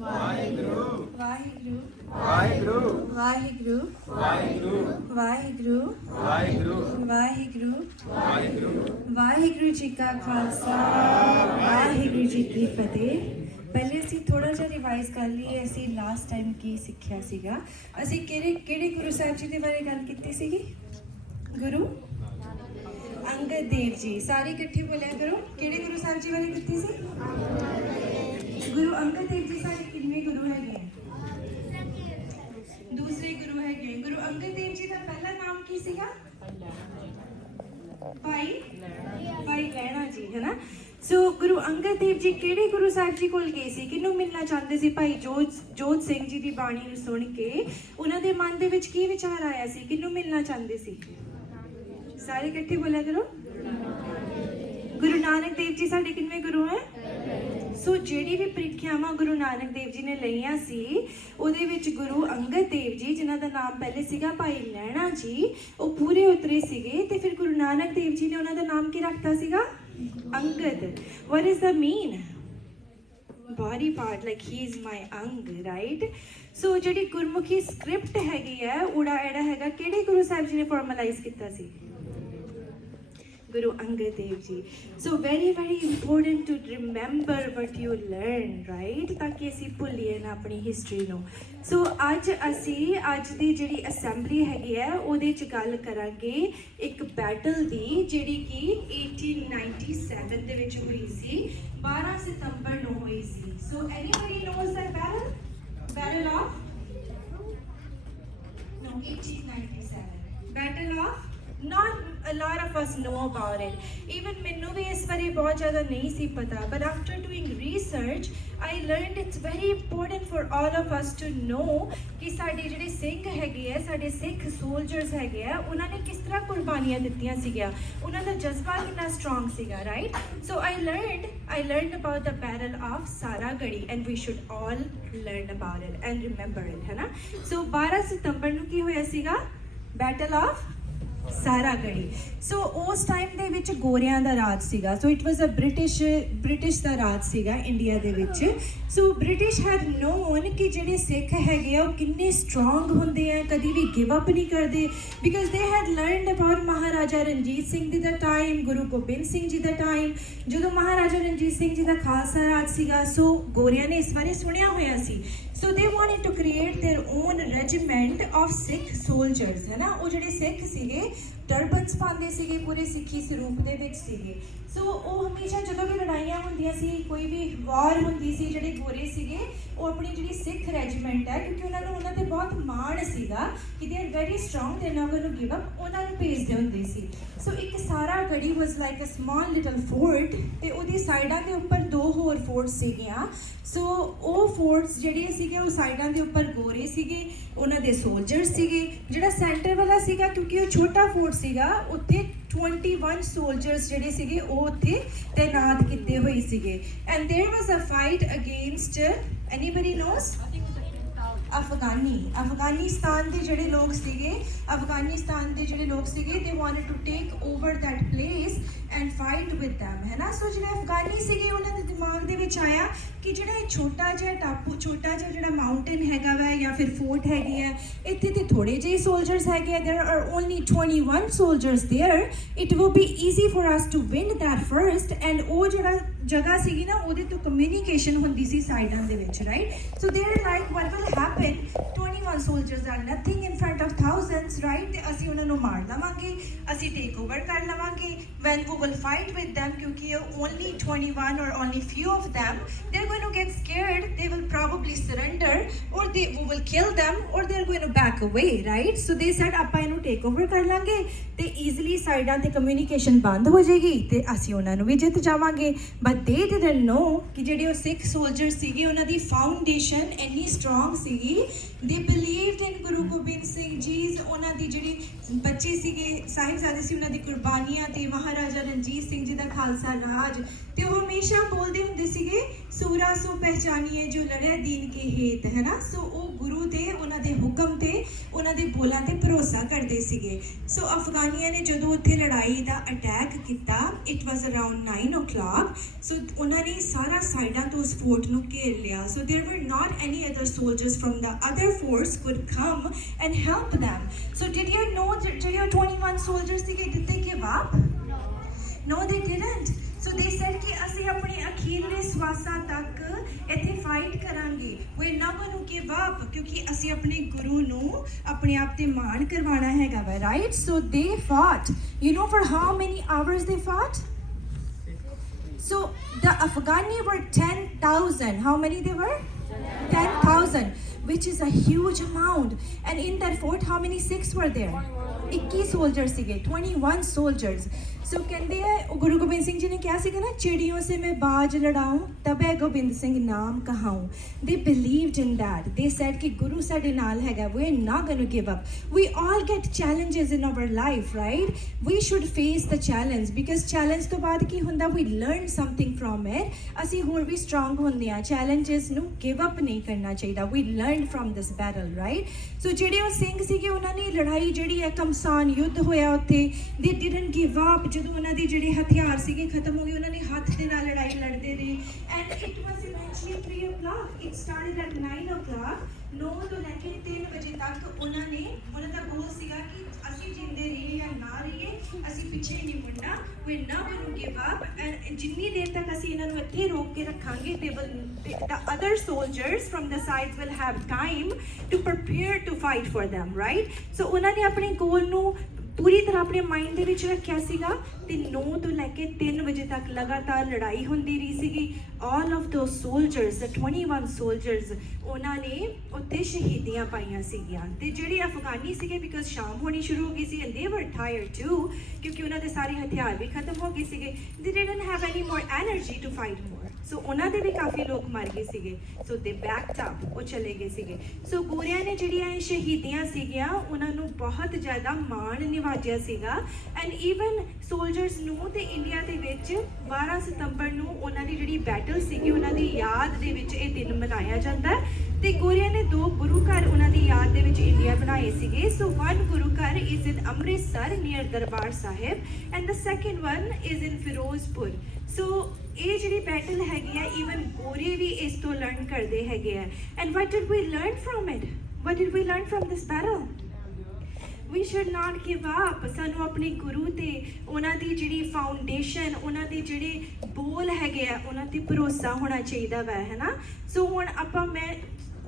ਵਾਹਿਗੁਰੂ ਵਾਹਿਗੁਰੂ ਵਾਹਿਗੁਰੂ ਵਾਹਿਗੁਰੂ ਵਾਹਿਗੁਰੂ ਵਾਹਿਗੁਰੂ ਵਾਹਿਗੁਰੂ ਵਾਹਿਗੁਰੂ ਵਾਹਿਗੁਰੂ ਵਾਹਿਗੁਰੂ ਜੀ ਕਾ ਖਾਲਸਾ ਵਾਹਿਗੁਰੂ ਜੀ ਕੀ ਫਤਿਹ। ਪਹਿਲੇ ਅਸੀਂ ਥੋੜਾ ਜਿਹਾ ਰਿਵਾਈਜ਼ ਕਰ ਲਈਏ, ਅਸੀਂ ਲਾਸਟ ਟਾਈਮ ਕੀ ਸਿੱਖਿਆ ਸੀਗਾ। ਅਸੀਂ ਕਿਹੜੇ ਗੁਰੂ ਸਾਹਿਬ ਜੀ ਦੇ ਬਾਰੇ ਗੱਲ ਕੀਤੀ ਸੀਗੀ? ਗੁਰੂ ਅੰਗਦ ਦੇਵ ਜੀ। ਸਾਰੇ ਇਕੱਠੇ ਬੋਲਿਆ ਕਰੋ, ਕਿਹੜੇ ਗੁਰੂ ਸਾਹਿਬ ਜੀ ਬਾਰੇ ਕੀਤੀ ਸੀ? ਗੁਰੂ ਅੰਗਦ ਦੇਵ ਜੀ ਸਾਡੇ ਕਿੰਨੇ ਗੁਰੂ ਹੈਗੇ? ਦੂਸਰੇ ਗੁਰੂ ਹੈਗੇ। ਗੁਰੂ ਅੰਗਦ ਦੇਵ ਜੀ ਦਾ ਪਹਿਲਾ ਨਾਮ ਕੀ ਸੀਗਾ? ਭਾਈ ਲਹਿਣਾ ਜੀ, ਹੈ ਨਾ। ਸੋ ਗੁਰੂ ਅੰਗਦ ਦੇਵ ਜੀ ਕਿਹੜੇ ਗੁਰੂ ਸਾਹਿਬ ਜੀ ਕੋਲ ਗਏ ਸੀ? ਕਿਹਨੂੰ ਮਿਲਣਾ ਚਾਹੁੰਦੇ ਸੀ? ਭਾਈ ਜੋਤ ਸਿੰਘ ਜੀ ਦੀ ਬਾਣੀ ਨੂੰ ਸੁਣ ਕੇ ਉਹਨਾਂ ਦੇ ਮਨ ਦੇ ਵਿੱਚ ਕੀ ਵਿਚਾਰ ਆਇਆ ਸੀ? ਕਿਹਨੂੰ ਮਿਲਣਾ ਚਾਹੁੰਦੇ ਸੀ? ਸਾਰੇ ਇਕੱਠੇ ਬੋਲਿਆ ਕਰੋ। ਗੁਰੂ ਨਾਨਕ ਦੇਵ ਜੀ ਸਾਡੇ ਕਿੰਨੇ ਗੁਰੂ ਹੈ? ਸੋ ਜਿਹੜੀ ਵੀ ਪ੍ਰੀਖਿਆਵਾਂ ਗੁਰੂ ਨਾਨਕ ਦੇਵ ਜੀ ਨੇ ਲਈਆਂ ਸੀ ਉਹਦੇ ਵਿੱਚ ਗੁਰੂ ਅੰਗਦ ਦੇਵ ਜੀ, ਜਿਨ੍ਹਾਂ ਦਾ ਨਾਮ ਪਹਿਲੇ ਸੀਗਾ ਭਾਈ ਲਹਿਣਾ ਜੀ, ਉਹ ਪੂਰੇ ਉਤਰੇ ਸੀਗੇ। ਤੇ ਫਿਰ ਗੁਰੂ ਨਾਨਕ ਦੇਵ ਜੀ ਨੇ ਉਹਨਾਂ ਦਾ ਨਾਮ ਕੀ ਰੱਖਤਾ ਸੀਗਾ? Angad. what is the mean? body part, like he is my ਅੰਗ, right? ਸੋ ਜਿਹੜੀ ਗੁਰਮੁਖੀ ਸਕ੍ਰਿਪਟ ਹੈਗੀ ਹੈ, ਊੜਾ ਐੜਾ ਹੈਗਾ, ਕਿਹੜੇ ਗੁਰੂ ਸਾਹਿਬ ਜੀ ਨੇ ਫਾਰਮਲਾਈਜ਼ ਕੀਤਾ ਸੀ? Guru Angad Dev Ji. So very important to remember what you learn, right? ताकि ਅਸੀਂ ਭੁੱਲੀਏ ਨਾ ਆਪਣੀ ਹਿਸਟਰੀ ਨੂੰ। ਸੋ ਅੱਜ ਦੀ ਜਿਹੜੀ ਅਸੈਂਬਲੀ ਹੈਗੀ ਹੈ ਉਹਦੇ 'ਚ ਗੱਲ ਕਰਾਂਗੇ ਇੱਕ ਬੈਟਲ ਦੀ, ਜਿਹੜੀ ਕਿ 1897 ਦੇ ਵਿੱਚ ਹੋਈ ਸੀ, 12 ਸਤੰਬਰ ਨੂੰ ਹੋਈ ਸੀ। ਸੋ anybody knows that battle of 1897 battle of, not a lot of us know about it. Even ਮੈਨੂੰ ਵੀ ਇਸ ਬਾਰੇ ਬਹੁਤ ਜ਼ਿਆਦਾ ਨਹੀਂ ਸੀ ਪਤਾ, but after doing research I learned it's very important for all of us to know ਕਿ ਸਾਡੇ ਜਿਹੜੇ ਸਿੰਘ ਹੈਗੇ ਆ, ਸਾਡੇ ਸਿੱਖ ਸੋਲਜਰਸ ਹੈਗੇ ਆ, ਉਹਨਾਂ ਨੇ ਕਿਸ ਤਰ੍ਹਾਂ ਕੁਰਬਾਨੀਆਂ ਦਿੱਤੀਆਂ ਸੀਗੀਆਂ, ਉਹਨਾਂ ਦਾ ਜਜ਼ਬਾ ਕਿੰਨਾ ਸਟਰੋਂਗ ਸੀਗਾ, right? So I learned about the battle of Saragarhi and we should all learn about it and remember it, ਹੈ ਨਾ। So 12 ਸਤੰਬਰ ਨੂੰ ਕੀ ਹੋਇਆ ਸੀਗਾ? Battle of Saragarhi. ਸੋ ਉਸ ਟਾਈਮ ਦੇ ਵਿੱਚ ਗੋਰਿਆਂ ਦਾ ਰਾਜ ਸੀਗਾ। So it was a British ਦਾ ਰਾਜ ਸੀਗਾ ਇੰਡੀਆ ਦੇ ਵਿੱਚ। ਸੋ ਬ੍ਰਿਟਿਸ਼ ਹੈਡ ਨੋਨ ਕਿ ਜਿਹੜੇ ਸਿੱਖ ਹੈਗੇ ਆ ਉਹ ਕਿੰਨੇ ਸਟਰੋਂਗ ਹੁੰਦੇ ਆ, ਕਦੀ ਵੀ ਗਿਵ ਅਪ ਨਹੀਂ ਕਰਦੇ, ਬਿਕਾਜ਼ ਦੇ head learned about Maharaja Ranjit Singh ji the time, Guru Gobind Singh ji the time, ਜਦੋਂ ਮਹਾਰਾਜਾ ਰਣਜੀਤ ਸਿੰਘ ਜੀ ਦਾ ਖਾਲਸਾ ਰਾਜ ਸੀਗਾ। ਸੋ ਗੋਰਿਆਂ ਨੇ ਇਸ ਬਾਰੇ ਸੁਣਿਆ ਹੋਇਆ ਸੀ। So they wanted to create their own regiment of Sikh soldiers, ਹੈ ਨਾ। ਉਹ ਜਿਹੜੇ ਸਿੱਖ ਸੀਗੇ ਟਰਬਨਸ ਪਾਉਂਦੇ ਸੀਗੇ, ਪੂਰੇ ਸਿੱਖੀ ਸਰੂਪ ਦੇ ਵਿੱਚ ਸੀਗੇ। ਸੋ ਉਹ ਹਮੇਸ਼ਾ ਜਦੋਂ ਵੀ ਲੜਾਈਆਂ ਹੁੰਦੀਆਂ ਸੀ, ਕੋਈ ਵੀ ਵਾਰ ਹੁੰਦੀ ਸੀ, ਜਿਹੜੇ ਗੋਰੇ ਸੀਗੇ ਉਹ ਆਪਣੀ ਜਿਹੜੀ ਸਿੱਖ ਰੈਜੀਮੈਂਟ ਹੈ, ਕਿਉਂਕਿ ਉਹਨਾਂ ਨੂੰ ਉਹਨਾਂ 'ਤੇ ਬਹੁਤ ਮਾਣ ਸੀਗਾ ਕਿ they are very strong, they not going to give up, ਉਹਨਾਂ ਨੂੰ ਭੇਜਦੇ ਹੁੰਦੇ ਸੀ। ਸੋ ਇੱਕ Saragarhi was like a small little fort, ਤੇ ਉਹਦੀ ਸਾਈਡਾਂ ਦੇ ਉੱਪਰ 2 ਹੋਰ ਫੋਰਟਸ ਸੀਗੀਆਂ। ਸੋ ਉਹ ਫੋਰਟਸ ਜਿਹੜੇ ਸੀਗੇ ਉਹ ਸਾਈਡਾਂ ਦੇ ਉੱਪਰ ਗੋਰੇ ਸੀਗੇ, ਉਹਨਾਂ ਦੇ ਸੋਲਜਰਸ ਸੀਗੇ। ਜਿਹੜਾ ਸੈਂਟਰ ਵਾਲਾ ਸੀਗਾ, ਕਿਉਂਕਿ ਉਹ ਛੋਟਾ ਫੋਰਟ ਸੀਗਾ, ਉੱਥੇ 21 ਸੋਲਜਰਸ ਜਿਹੜੇ ਸੀਗੇ ਉਹ ਉੱਥੇ ਤੈਨਾਤ ਕੀਤੇ ਹੋਏ ਸੀਗੇ। And there was a fight against, anybody knows? Afghanistan ਦੇ ਜਿਹੜੇ ਲੋਕ ਸੀਗੇ, they wanted to take over that place and fight with them, ਹੈ ਨਾ। ਸੋ ਜਿਹੜੇ ਅਫਗਾਨੀ ਸੀਗੇ ਉਹਨਾਂ ਦੇ ਦਿਮਾਗ ਦੇ ਵਿੱਚ ਆਇਆ ਕਿ ਜਿਹੜਾ ਇਹ ਛੋਟਾ ਜਿਹਾ ਟਾਪੂ, ਛੋਟਾ ਜਿਹਾ ਜਿਹੜਾ ਮਾਊਂਟੇਨ ਹੈਗਾ ਵਾ ਜਾਂ ਫਿਰ ਫੋਰਟ ਹੈਗੀ ਹੈ, ਇੱਥੇ ਤੇ ਥੋੜੇ ਜਿਹੇ ਸੋਲਜਰਸ ਹੈਗੇ ਆ, there are only 21 soldiers there, it will be easy for us to win that first। And ਉਹ ਜਿਹੜਾ ਜਗ੍ਹਾ ਸੀਗੀ ਨਾ, ਉਹਦੇ ਤੋਂ ਕਮਿਊਨੀਕੇਸ਼ਨ ਹੁੰਦੀ ਸੀ ਸਾਈਡਾਂ ਦੇ ਵਿੱਚ, ਰਾਈਟ। ਸੋ ਦੇਰ like what will happen, 21 soldiers are nothing in front of thousands, right? ਤੇ ਅਸੀਂ ਉਹਨਾਂ ਨੂੰ ਮਾਰ ਲਵਾਂਗੇ, ਅਸੀਂ ਟੇਕ ਓਵਰ ਕਰ ਲਵਾਂਗੇ। when we will fight with them, ਕਿਉਂਕਿ only 21 or only few of them, they're going to get scared, they will probably surrender, or we will kill them, or they're going to back away, right? So they said ਆਪਾਂ ਇਹਨੂੰ take over ਕਰ ਲਾਂਗੇ ਤੇ easily ਸਾਈਡਾਂ ਤੇ communication ਬੰਦ ਹੋ ਜਾਏਗੀ ਤੇ ਅਸੀਂ ਉਹਨਾਂ ਨੂੰ ਵੀ ਜਿੱਤ ਜਾਵਾਂਗੇ। ਬਟ they didn't know ਕਿ ਜਿਹੜੇ ਉਹ ਸਿੱਖ ਸੋਲਜਰ ਸੀਗੇ ਉਹਨਾਂ ਦੀ ਫਾਊਂਡੇਸ਼ਨ ਇੰਨੀ ਸਟਰੋਂਗ ਸੀਗੀ। they believed in Guru Gobind Singh ji, ਉਹਨਾਂ ਦੀ ਜਿਹੜੀ ਬੱਚੇ ਸੀਗੇ ਸਾਹਿਬਜ਼ਾਦੇ ਸੀ, ਉਹਨਾਂ ਦੀ ਕੁਰਬਾਨੀਆਂ ਤੇ ਮਹਾਰਾਜਾ ਰਣਜੀਤ ਸਿੰਘ ਜੀ ਦਾ ਖਾਲਸਾ ਰਾਜ। ਤੇ ਉਹ ਹਮੇਸ਼ਾ ਬੋਲਦੇ ਹੁੰਦੇ ਸੀਗੇ, ਸੂਰਾ ਸੋ ਪਹਿਚਾਨੀਏ ਜੋ ਲੜਿਆ ਦੀਨ ਕੇ ਹੇਤ, ਹੈ ਨਾ। ਸੋ ਉਹ ਗੁਰੂ ਤੇ ਉਹਨਾਂ ਦੇ ਹੁਕਮ ਤੇ ਉਹਨਾਂ ਦੇ ਬੋਲਾਂ ਤੇ ਭਰੋਸਾ ਕਰਦੇ ਸੀਗੇ। ਸੋ ਅਫਗਾਨੀਆਂ ਨੇ ਜਦੋਂ ਉੱਥੇ ਲੜਾਈ ਦਾ ਅਟੈਕ ਕੀਤਾ, ਇਟ ਵਾਸ ਅਰਾਊਂਡ 9 o'clock, ਸੋ ਉਹਨਾਂ ਨੇ ਸਾਰਾ ਸਾਈਡਾਂ ਤੋਂ ਉਸ ਫੋਰਟ ਨੂੰ ਘੇਰ ਲਿਆ। So there were not any other soldiers from the other force could come and help them. So did you know that your 21 soldiers ਸੀਗੇ, did they give up? No, they didn't. So they said ਕਿ ਅਸੀਂ ਆਪਣੇ ਅਖੀਰਲੇ ਸਵਾਸਾਂ ਤੱਕ ਇੱਥੇ fight ਕਰਾਂਗੇ। we're not going to give up, ਕਿਉਂਕਿ ਅਸੀਂ ਆਪਣੇ ਗੁਰੂ ਨੂੰ ਆਪਣੇ ਆਪ ਤੇ ਮਾਣ ਕਰਵਾਉਣਾ ਹੈਗਾ ਵਾ, right? So they fought. You know for how many hours they fought? So the Afghani were 10,000. How many they were? 10,000, which is a huge amount. And in that fort, how many Sikhs were there? 21 soldiers ਸੀਗੇ, 21 soldiers. सो कहते हैं गुरु गोबिंद सिंह जी ने क्या सीखा ना, चिड़ियों से मैं बाज लड़ाऊं तब है गोबिंद सिंह नाम कहाऊं। They believed in that, they said कि गुरु साडे नाल हैगा, we are not going to give up. We all get challenges in our life, right? We should face the challenge, because challenge तो बाद की हुंदा, we learn something from it. असी होर भी स्ट्रॉन्ग होंदे आ, चैलेंजेस नू गिव अप नहीं करना चाहिए। We learn from this battle, right? So ਜਿਹੜੇ ਉਹ ਸਿੰਘ ਸੀਗੇ ਉਹਨਾਂ ਨੇ ਲੜਾਈ ਜਿਹੜੀ ਹੈ ਕਮਸਾਨ ਯੁੱਧ ਹੋਇਆ ਉੱਥੇ, ਦੇ ਡਿਡਨਟ ਗਿਵ ਅਪ। ਜਦੋਂ ਉਹਨਾਂ ਦੇ ਜਿਹੜੇ ਹਥਿਆਰ ਸੀਗੇ ਖਤਮ ਹੋ ਗਏ, ਉਹਨਾਂ ਨੇ ਹੱਥ ਦੇ ਨਾਲ ਲੜਾਈ ਲੜਦੇ ਰਹੇ। And it was eventually 3 o'clock, it started at 9 o'clock। 9 ਤੋਂ ਲੈ ਕੇ 3 ਵਜੇ ਤੱਕ ਉਹਨਾਂ ਦਾ ਗੋਲ ਸੀਗਾ ਕਿ ਅਸੀਂ ਜਿੰਦੇ ਰਹੀਏ ਜਾਂ ਨਾ ਰਹੀਏ, ਅਸੀਂ ਪਿੱਛੇ ਨਹੀਂ ਮੁੜਨਾ। we're not going to give up, and ਜਿੰਨੀ ਦੇਰ ਤੱਕ ਅਸੀਂ ਇਹਨਾਂ ਨੂੰ ਇੱਥੇ ਰੋਕ ਕੇ ਰੱਖਾਂਗੇ, the other soldiers from the sides will have time to prepare to fight for them, right? So ਉਹਨਾਂ ਨੇ ਆਪਣੇ ਗੋਲ ਨੂੰ ਪੂਰੀ ਤਰ੍ਹਾਂ ਆਪਣੇ ਮਾਈਂਡ ਦੇ ਵਿੱਚ ਰੱਖਿਆ ਸੀਗਾ ਤੇ 9 ਤੋਂ ਲੈ ਕੇ 3 ਵਜੇ ਤੱਕ ਲਗਾਤਾਰ ਲੜਾਈ ਹੁੰਦੀ ਰਹੀ ਸੀਗੀ। all of those soldiers, the 21 soldiers, ਉਹਨਾਂ ਨੇ ਉੱਥੇ ਸ਼ਹੀਦੀਆਂ ਪਾਈਆਂ ਸੀਗੀਆਂ। ਤੇ ਜਿਹੜੇ ਅਫਗਾਨੀ ਸੀਗੇ, ਬਿਕਾਜ਼ ਸ਼ਾਮ ਹੋਣੀ ਸ਼ੁਰੂ ਹੋ ਗਈ ਸੀ, and they were tired too, ਕਿਉਂਕਿ ਉਹਨਾਂ ਦੇ ਸਾਰੇ ਹਥਿਆਰ ਵੀ ਖਤਮ ਹੋ ਗਏ ਸੀਗੇ। they didn't have any more energy to fight more, so ਉਹਨਾਂ ਦੇ ਵੀ ਕਾਫੀ ਲੋਕ ਮਰ ਗਏ ਸੀਗੇ। so they backed up, ਉਹ ਚਲੇ ਗਏ ਸੀਗੇ। so ਗੋਰਿਆਂ ਨੇ ਜਿਹੜੀਆਂ ਇਹ ਸ਼ਹੀਦੀਆਂ ਸੀਗੀਆਂ, ਉਹਨਾਂ ਨੂੰ ਬਹੁਤ ਜ਼ਿਆਦਾ ਮਾਣ ਨਿਵਾਜਿਆ ਸੀਗਾ। ਐਂਡ ਈਵਨ ਸੋਲਜਰਸ ਨੂੰ ਤੇ ਇੰਡੀਆ ਦੇ ਵਿੱਚ 12 ਸਤੰਬਰ ਨੂੰ ਉਹਨਾਂ ਦੀ ਜਿਹੜੀ ਬੈਟਲ ਸੀਗੀ, ਉਹਨਾਂ ਦੀ ਯਾਦ ਦੇ ਵਿੱਚ ਇਹ ਦਿਨ ਮਨਾਇਆ ਜਾਂਦਾ ਹੈ। ਤੇ ਗੋਰਿਆਂ ਨੇ 2 ਗੁਰੂ ਘਰ ਉਹਨਾਂ ਦੀ ਯਾਦ ਦੇ ਵਿੱਚ ਇੰਡੀਆ ਬਣਾਏ ਸੀਗੇ। ਸੋ one ਗੁਰੂ ਘਰ is in Amritsar near Darbar Sahib, and the second one is in Firozpur. So ਇਹ ਜਿਹੜੀ ਬੈਟਲ ਹੈਗੀ ਆ, ਈਵਨ ਗੋਰੇ ਵੀ ਇਸ ਤੋਂ ਲਰਨ ਕਰਦੇ ਹੈਗੇ ਆ। And what did we learn from it? What did we learn from this battle? we should not give up। ਸਾਨੂੰ ਆਪਣੇ ਗੁਰੂ ਤੇ ਉਹਨਾਂ ਦੀ ਜਿਹੜੀ ਫਾਊਂਡੇਸ਼ਨ, ਉਹਨਾਂ ਦੇ ਜਿਹੜੇ ਬੋਲ ਹੈਗੇ ਆ, ਉਹਨਾਂ ਤੇ ਭਰੋਸਾ ਹੋਣਾ ਚਾਹੀਦਾ ਵਾ, ਹੈ ਨਾ? ਸੋ ਹੁਣ ਆਪਾਂ ਮੈਂ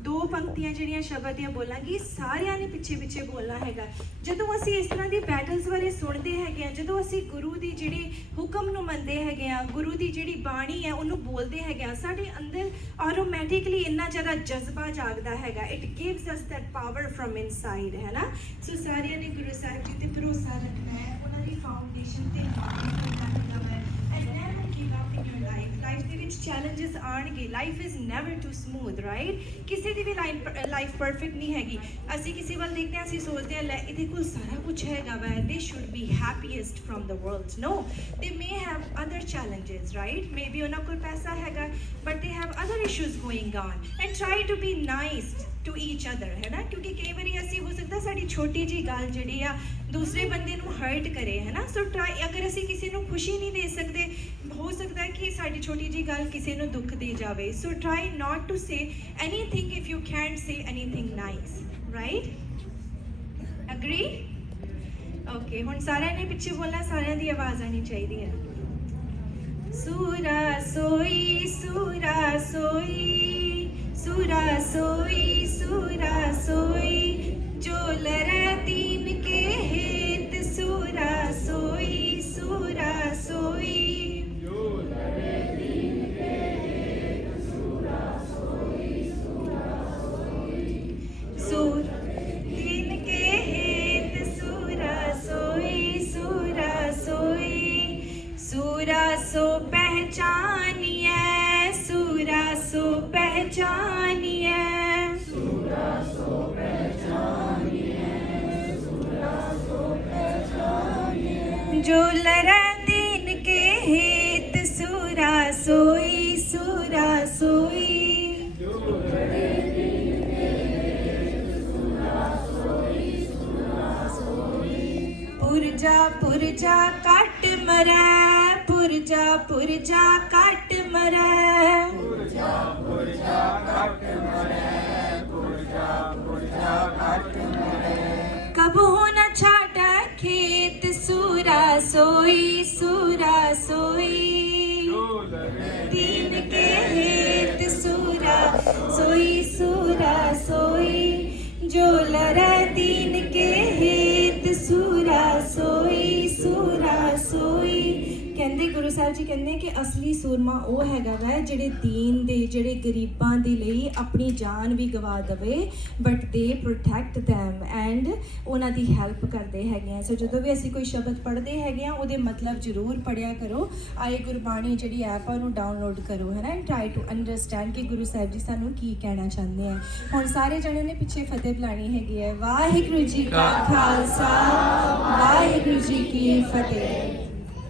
2 ਪੰਕਤੀਆਂ ਜਿਹੜੀਆਂ ਸ਼ਬਦ ਦੀਆਂ ਬੋਲਾਂਗੀ, ਸਾਰਿਆਂ ਨੇ ਪਿੱਛੇ ਪਿੱਛੇ ਬੋਲਣਾ ਹੈਗਾ। ਜਦੋਂ ਅਸੀਂ ਇਸ ਤਰ੍ਹਾਂ ਦੀ ਬੈਟਲਸ ਬਾਰੇ ਸੁਣਦੇ ਹੈਗੇ ਆ, ਜਦੋਂ ਅਸੀਂ ਗੁਰੂ ਦੀ ਜਿਹੜੀ ਹੁਕਮ ਨੂੰ ਮੰਨਦੇ ਹੈਗੇ ਆ, ਗੁਰੂ ਦੀ ਜਿਹੜੀ ਬਾਣੀ ਹੈ ਉਹਨੂੰ ਬੋਲਦੇ ਹੈਗੇ ਆ, ਸਾਡੇ ਅੰਦਰ ਆਟੋਮੈਟਿਕਲੀ ਇੰਨਾ ਜ਼ਿਆਦਾ ਜਜ਼ਬਾ ਜਾਗਦਾ ਹੈਗਾ। It gives us that power from inside, ਹੈ ਨਾ? ਸੋ ਸਾਰਿਆਂ ਨੇ ਗੁਰੂ ਸਾਹਿਬ ਜੀ ਤੇ ਭਰੋਸਾ ਰੱਖਣਾ ਹੈ, ਉਹਨਾਂ ਦੀ ਫਾਊਂਡੇਸ਼ਨ ਤੇ ਮਾਣ ਕਰਨਾ ਹੈਗਾ ਵਾ। And never give up in your life. Life ਦੇ ਵਿੱਚ ਚੈਲੰਜਸ ਆਉਣਗੇ, life is never too smooth, right? ਕਿਸੇ ਦੀ ਵੀ ਲਾਈਫ ਪਰਫੈਕਟ ਨਹੀਂ ਹੈਗੀ। ਅਸੀਂ ਕਿਸੇ ਵੱਲ ਦੇਖਦੇ ਹਾਂ, ਅਸੀਂ ਸੋਚਦੇ ਹਾਂ ਲੈ ਇਹਦੇ ਕੋਲ ਸਾਰਾ ਕੁਝ ਹੈਗਾ ਵਾ, they should be happiest from the world. No, they may have other challenges, right? Maybe ਉਹਨਾਂ ਕੋਲ ਪੈਸਾ ਹੈਗਾ, but they have other issues going on. And try to be nice to each other, ਹੈ ਨਾ? ਕਿਉਂਕਿ ਕਈ ਵਾਰੀ ਅਸੀਂ ਹੋ ਸਕਦਾ ਸਾਡੀ ਛੋਟੀ ਜਿਹੀ ਗੱਲ ਜਿਹੜੀ ਆ ਦੂਸਰੇ ਬੰਦੇ ਨੂੰ ਹਰਟ ਕਰੇ, ਹੈ ਨਾ? ਸੋ ਟਰਾਈ, ਅਗਰ ਅਸੀਂ ਕਿਸੇ ਨੂੰ ਖੁਸ਼ੀ ਨਹੀਂ ਦੇ ਸਕਦੇ, ਹੋ ਸਕਦਾ ਕਿ ਸਾਡੀ ਛੋਟੀ ਜਿਹੀ ਗੱਲ ਕਿਸੇ ਨੂੰ ਦੁੱਖ ਦੇ ਜਾਵੇ। So try not to say anything if you can't say anything nice, right? Agree? Okay, ਹੁਣ ਸਾਰਿਆਂ ਨੇ ਪਿੱਛੇ ਬੋਲਣਾ, ਸਾਰਿਆਂ ਦੀ ਆਵਾਜ਼ ਆਣੀ ਚਾਹੀਦੀ ਹੈ। ਸੂਰਾ ਸੋਈ ਸੂਰਾ ਸੋਈ, ਸੂਰਾ ਸੋਈ ਸੂਰਾ ਸੋਈ, ਜੋ ਲਰੇ दीन के हेत सूरा सोई सूरा सोई, जो लरे दीन के हेत सूरा सोई सूरा सोई, सूर दीन के हेत सूरा सोई सूरा सोई, सूरा सो पहचानिए सूरा सो पहचानिए, सूरा सो ਪੁਰਜਾ ਕੱਟ ਮਰੈ ਪੁਰਜਾ ਕੱਟ ਮਰੈ ਪੁਰਜਾ ਘਟ ਮਰੈ ਪੁਰਜਾ ਘਟ ਮਰੈ ਕਬਹੂ ਨ ਛਾਟੈ ਖੇਤ ਸੂਰਾ ਸੋਈ ਜੋ ਲਰੇ ਦੀਨ ਕੇ ਹੇਤ ਸੂਰਾ ਸੋਈ ਜੋ ਲਰੈ ਦੀਨ ਕੇ ਹੇਤ ਸੂਰਾ ਸੋਈ ਕਹਿੰਦੇ ਗੁਰੂ ਸਾਹਿਬ ਜੀ ਕਹਿੰਦੇ ਕਿ ਅਸਲੀ ਸੂਰਮਾ ਉਹ ਹੈਗਾ ਵੈ ਜਿਹੜੇ ਦੀਨ ਦੇ ਜਿਹੜੇ ਗਰੀਬਾਂ ਦੇ ਲਈ ਆਪਣੀ ਜਾਨ ਵੀ ਗਵਾ ਦਵੇ ਬਟ ਦੇ ਪ੍ਰੋਟੈਕਟ them ਐਂਡ ਉਹਨਾਂ ਦੀ ਹੈਲਪ ਕਰਦੇ ਹੈਗੇ ਆ। ਸੋ ਜਦੋਂ ਵੀ ਅਸੀਂ ਕੋਈ ਸ਼ਬਦ ਪੜ੍ਹਦੇ ਹੈਗੇ ਆ ਉਹਦੇ ਮਤਲਬ ਜ਼ਰੂਰ ਪੜ੍ਹਿਆ ਕਰੋ। ਆਏ ਗੁਰਬਾਣੀ ਜਿਹੜੀ ਐਪ ਆ ਉਹਨੂੰ ਡਾਊਨਲੋਡ ਕਰੋ ਹੈ ਨਾ ਐਂਡ ਟਰਾਈ ਟੂ ਅੰਡਰਸਟੈਂਡ ਕਿ ਗੁਰੂ ਸਾਹਿਬ ਜੀ ਸਾਨੂੰ ਕੀ ਕਹਿਣਾ ਚਾਹੁੰਦੇ ਆ। ਹੁਣ ਸਾਰੇ ਜਣੇ ਨੇ ਪਿੱਛੇ ਫਤਿਹ ਬੁਲਾਣੀ ਹੈਗੀ ਹੈ। ਵਾਹਿਗੁਰੂ ਜੀ ਕਾ ਖਾਲਸਾ ਵਾਹਿਗੁਰੂ ਜੀ ਕੀ ਫਤਿਹ।